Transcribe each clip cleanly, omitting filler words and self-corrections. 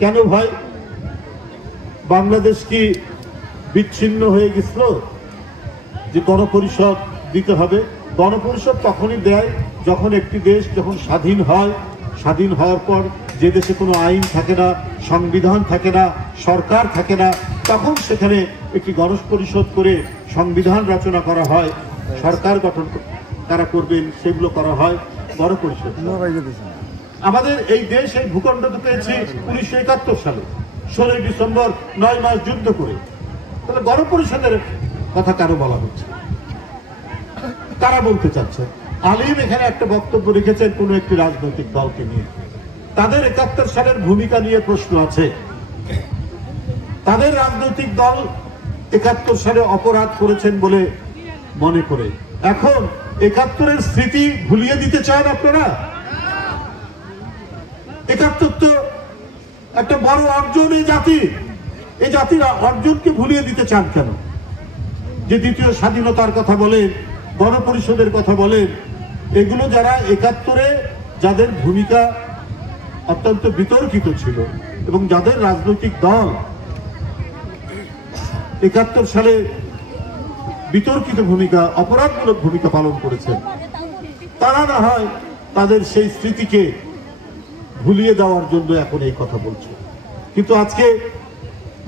কেন ভাই? বাংলাদেশ কি বিচ্ছিন্ন হয়ে গেছিল যে গণপরিষদ দিতে হবে? গণপরিষদ তখনই দেয় যখন একটি দেশ যখন স্বাধীন হয়, স্বাধীন হওয়ার পর যে দেশে কোনো আইন থাকে না, সংবিধান থাকে না, সরকার থাকে না, তখন সেখানে একটি গণপরিষদ করে সংবিধান রচনা করা হয়, সরকার গঠন তারা করবেন, সেগুলো করা হয় গণপরিষদ। আমাদের এই দেশ এই ভূখণ্ড পেয়েছে 1971 সালে 16 ডিসেম্বর 9 মাস যুদ্ধ করে। তাহলে গণপরিষদের কথা কেন বলা হচ্ছে? কারা বলতে চাচ্ছে? আলিম এখানে একটা বক্তব্য রেখেছেন কোন একটি রাজনৈতিক দলকে নিয়ে। তাদের 71 সালের ভূমিকা নিয়ে প্রশ্ন আছে। তাদের রাজনৈতিক দল 71 সালে অপরাধ করেছেন বলে মনে করে এখন 71-এর স্মৃতি ভুলিয়ে দিতে চান আপনারা? 71 তো একটা বড় অর্জন এই জাতির, এই জাতির অর্জনকে ভুলিয়ে দিতে চান কেন? যে দ্বিতীয় স্বাধীনতার কথা বলেন, গণপরিষদের কথা বলেন, এগুলো যারা 71-এ যাদের ভূমিকা অত্যন্ত বিতর্কিত ছিল এবং যাদের রাজনৈতিক দল 71 সালে বিতর্কিত ভূমিকা, অপরাধমূলক ভূমিকা পালন করেছেন, তারা না হয় তাদের সেই স্মৃতিকে ভুলিয়ে দেওয়ার জন্য এখন এই কথা বলছে। কিন্তু আজকে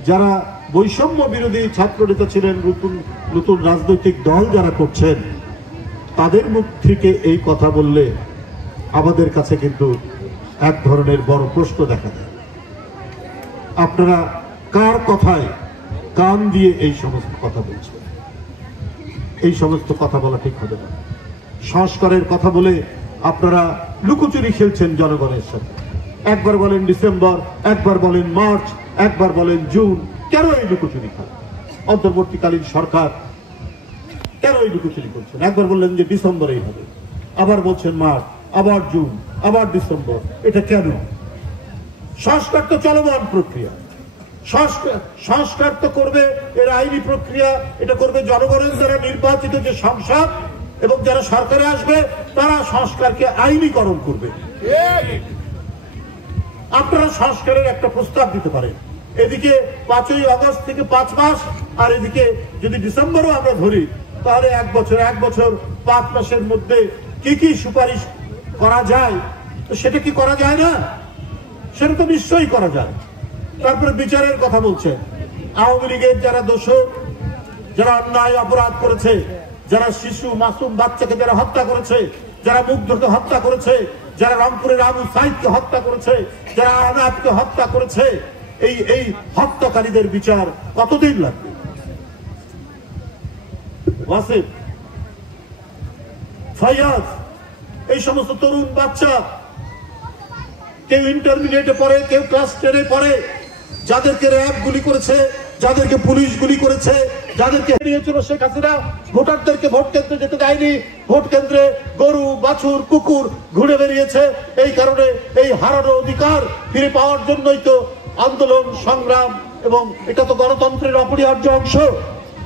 যারা বৈষম্য বিরোধী ছাত্র নেতা ছিলেন, নতুন নতুন রাজনৈতিক দল যারা করছেন, তাদের মুখ থেকে এই কথা বললে আমাদের কাছে কিন্তু এক ধরনের বড় প্রশ্ন দেখা দেয়। আপনারা কার কথায় কান দিয়ে এই সমস্ত কথা বলছেন? এই সমস্ত কথা বলা ঠিক হবে না। সংস্কারের কথা বলে আপনারা লুকোচুরি খেলছেন জনগণের সাথে। একবার বলেন ডিসেম্বর, একবার বলেন মার্চ, একবার বলেন জুন। কেন এই লুকোচুরি খেলা? অন্তর্বর্তীকালীন সরকার কেন এই লুকোচুরি করছেন? একবার বললেন যে ডিসেম্বরেই হবে, আবার বলছেন মার্চ, আবার জুন, আবার ডিসেম্বর। এটা কেন? সংস্কার তো চলমান প্রক্রিয়া। সংস্কার তো করবে এর আইনি প্রক্রিয়া, এটা করবে জনগণের দ্বারা নির্বাচিত যে সংসদ, এবং যারা সরকারে আসবে তারা সংস্কারকে আইনীকরণ করবে। আপনারা সংস্কারের একটা প্রস্তাব দিতে পারেন। এদিকে 5ই আগস্ট থেকে 5 মাস, আর এদিকে যদি ডিসেম্বরও আমরা ধরি, তাহলে 1 বছর 5 মাসের মধ্যে কি কি সুপারিশ করা যায়, তো সেটা কি করা যায় না? সেটা তো নিশ্চয়ই করা যায়। তারপরে বিচারের কথা বলছেন। আওয়ামী লীগের যারা দোষক, যারা অন্যায় অপরাধ করেছে, যারা শিশু মাসুম বাচ্চাকে যারা হত্যা করেছে, যারা মুগ্ধকে হত্যা করেছে, যারা রংপুরের আবু সাইদকে হত্যা করেছে, যারা আনাবকে হত্যা করেছে, এই হত্যাকারীদের বিচার কতদিন লাগবে? ওয়াসিফ, ফাইয়াজ, এই সমস্ত তরুণ বাচ্চা, কেউ ইন্টারমিডিয়েটে পড়ে, কেউ ক্লাস 10-এ পড়ে, যাদেরকে র্যাব গুলি করেছে, যাদেরকে পুলিশ গুলি করেছে, যাদেরকে নিয়েছিল শেখ হাসিনা, ভোটারদেরকে ভোট কেন্দ্রে যেতে দেয়নি, ভোট কেন্দ্রে গরু, বাছুর, কুকুর ঘুরে বেরিয়েছে। এই কারণে এই হারানো অধিকার ফিরে পাওয়ার জন্যই তো আন্দোলন, সংগ্রাম, এবং এটা তো গণতন্ত্রের অপরিহার্য অংশ।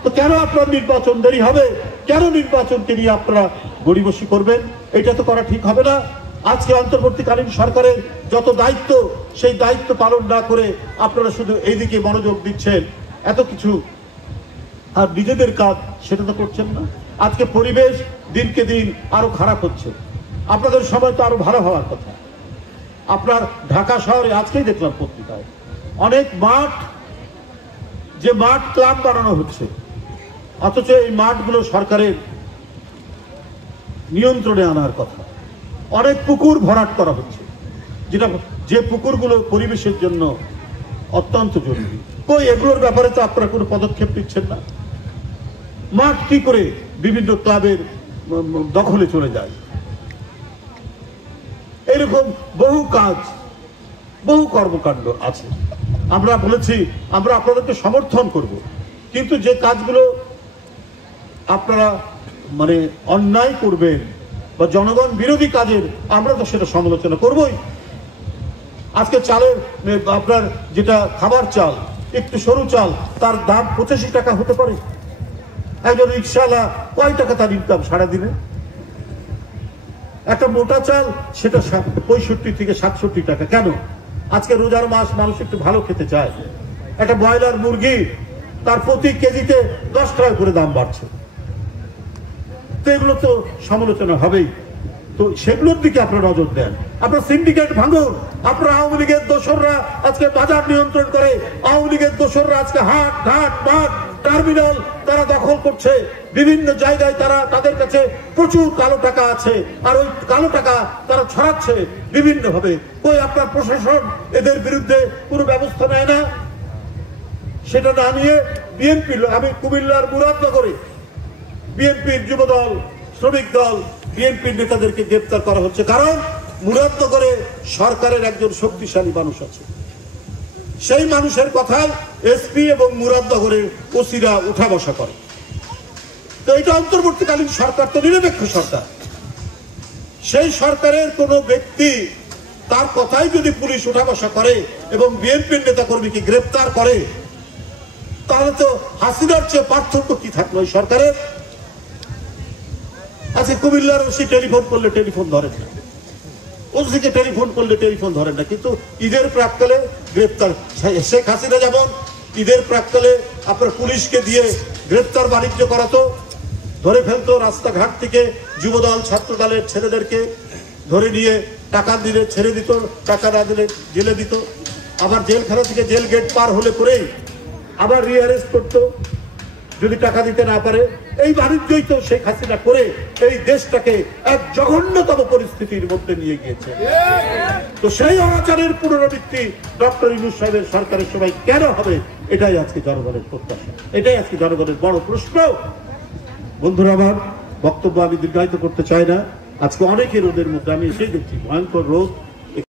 তো কেন আপনার নির্বাচন দেরি হবে? কেন নির্বাচনকে নিয়ে আপনারা গড়িমসি করবেন? এটা তো করা ঠিক হবে না। আজকে অন্তর্বর্তীকালীন সরকারের যত দায়িত্ব, সেই দায়িত্ব পালন না করে আপনারা শুধু এইদিকে মনোযোগ দিচ্ছেন, এত কিছু, আর নিজেদের কাজ সেটা তো করছেন না। আজকে পরিবেশ দিনকে দিন আরো খারাপ হচ্ছে। আপনাদের সময় তো আরো ভালো হওয়ার কথা। আপনার ঢাকা শহরে আজকেই দেখলাম পত্রিকায় অনেক মাঠ, যে মাঠ ক্লাব বানানো হচ্ছে, অথচ এই মাঠগুলো সরকারের নিয়ন্ত্রণে আনার কথা। অনেক পুকুর ভরাট করা হচ্ছে, যে পুকুরগুলো পরিবেশের জন্য অত্যন্ত জরুরি। কই এগুলোর ব্যাপারে তো আপনারা কোনো পদক্ষেপ নিচ্ছেন না। মাঠ কি করে বিভিন্ন ক্লাবের দখলে চলে যায়? এরকম বহু কাজ, বহু কর্মকাণ্ড আছে। আমরা বলেছি আমরা আপনাদেরকে সমর্থন করব, কিন্তু যে কাজগুলো আপনারা মানে অন্যায় করবেন বা জনগণ বিরোধী কাজের, আমরা তো সেটা সমালোচনা করবই। আজকে চালের, আপনার যেটা খাবার চাল, একটু সরু চাল, তার দাম 85 টাকা হতে পারে। একজন রিক্সাওয়ালা কয় টাকা তার ইনকাম সারাদিনে? একটা মোটা চাল সেটা 65 থেকে 67 টাকা। কেন? আজকে রোজার মাস মানুষ একটু ভালো খেতে চায়, একটা ব্রয়লার মুরগি তার প্রতি কেজিতে 10 টাকা করে দাম বাড়ছে, তো এগুলো তো সমালোচনা হবেই। তো সেগুলোর দিকে আপনারা নজর দেন, আপনার সিন্ডিকেট ভাঙুন। আপনার আওয়ামী লীগের দোসররা আজকে বাজার নিয়ন্ত্রণ করে, আওয়ামী লীগের দোসররা আজকে হাট ঘাট মাঠ টার্মিনাল তারা দখল করছে, বিভিন্ন জায়গায় তারা তাদের কাছে প্রচুর কালো টাকা আছে, আর ওই কালো টাকা তারা ছড়াচ্ছে বিভিন্ন ভাবে। কই আপনার প্রশাসন এদের বিরুদ্ধে কোনো ব্যবস্থা নেয় না? সেটা না নিয়ে বিএনপি, আমি কুমিল্লার মুরাদনগরে বিএনপির যুবদল, শ্রমিক দল, বিএনপির নেতাদেরকে গ্রেপ্তার করা হচ্ছে, কারণ মুরাদনগরে সরকারের একজন শক্তিশালী মানুষ আছে, সেই মানুষের কথায় এসপি এবং মুরাদনগরের ওসিরা উঠা বসা করে। তো এটা অন্তর্বর্তীকালীন সরকার, তো নিরপেক্ষ সরকার, সেই সরকারের কোন ব্যক্তি তার কথাই যদি পুলিশ উঠা বসা করে এবং বিএনপির নেতা কর্মীকে গ্রেপ্তার করে, তাহলে তো হাসিনার চেয়ে পার্থক্য কি থাকলো এই সরকারের? আচ্ছা, কুমিল্লার ওসি টেলিফোন করলে টেলিফোন ধরেন না, ওসিকে টেলিফোন করলে টেলিফোন ধরেন না, কিন্তু ঈদের প্রাক্কালে গ্রেপ্তার। শেখ হাসিনা যেমন ঈদের প্রাক্কালে আপনার পুলিশকে দিয়ে গ্রেপ্তার বাণিজ্য করাতো, ধরে ফেলতো রাস্তাঘাট থেকে যুবদল ছাত্র দলের ছেলেদেরকে ধরে নিয়ে টাকা দিলে ছেড়ে দিত, টাকা না দিলে জেলে দিত, আবার জেলখানা থেকে জেল গেট পার হলে পরেই আবার রিঅ্যারেস্ট করতো যদি টাকা দিতে না পারে। এই বাণিজ্যই তো শেখ হাসিনা করে এই দেশটাকে এক জঘন্যতম পরিস্থিতির মধ্যে নিয়ে গিয়েছে। তো সেই অনাচারের পুনরাবৃত্তি ডক্টর ইউনূস সাহেবের সরকারের সময় কেন হবে? এটাই আজকে জনগণের প্রত্যাশা, এটাই আজকে জনগণের বড় প্রশ্ন। বন্ধুরা আমার, বক্তব্য আমি দীর্ঘায়িত করতে চাই না। আজকে অনেকে রোদের মধ্যে, আমি এসেই দেখছি ভয়ঙ্কর রোদ,